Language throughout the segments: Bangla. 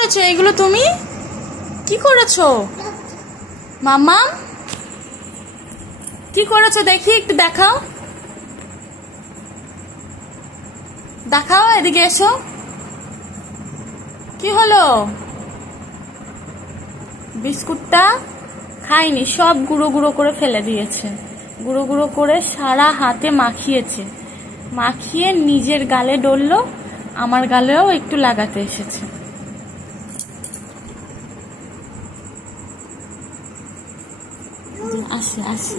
করেছো এগুলো? তুমি কি করেছো মাম্মা? কি করেছো দেখি, একটু দেখাও দেখাও, এদিকে এসো। কি হলো? বিস্কুটটা খাইনি, সব গুঁড়ো গুঁড়ো করে ফেলে দিয়েছে। গুঁড়ো গুঁড়ো করে সারা হাতে মাখিয়েছে, মাখিয়ে নিজের গালে ডললো, আমার গালেও একটু লাগাতে এসেছে। আসে আসে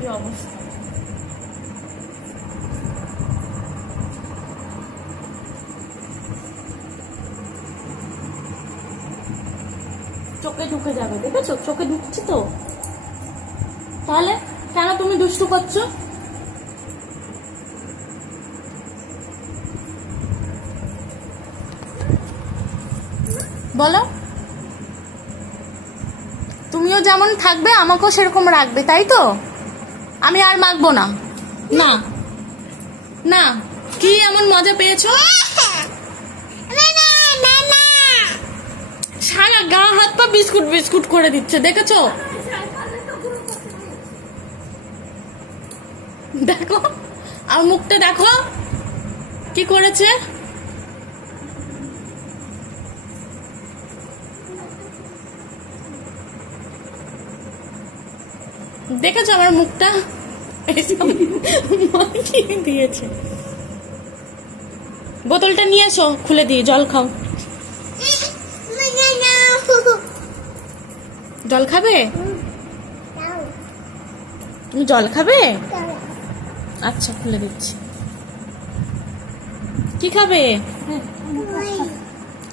কি অবস্থা। চোখে ঢুকে যাবে, দেখেছো? চোখে ঢুকছে তো। তাহলে কেন তুমি দুষ্টু করছো? বলো। তুমিও যেমন থাকবে আমাকেও সেরকম রাখবে, তাই তো? আমি আর মাখবো না। না না, কি এমন মজা পেয়েছো? সারা গা হাত পা বিস্কুট বিস্কুট করে দিচ্ছে, দেখেছো? দেখো আর মুখটা দেখো কি করেছে। দেখেছো আমার মুখটা? দিয়েছে। বোতলটা নিয়ে এসো, খুলে দিয়ে জল খাও। জল খাবে? তুমি জল খাবে? আচ্ছা খুলে দিচ্ছি। কি খাবে?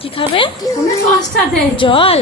কি খাবে? জল।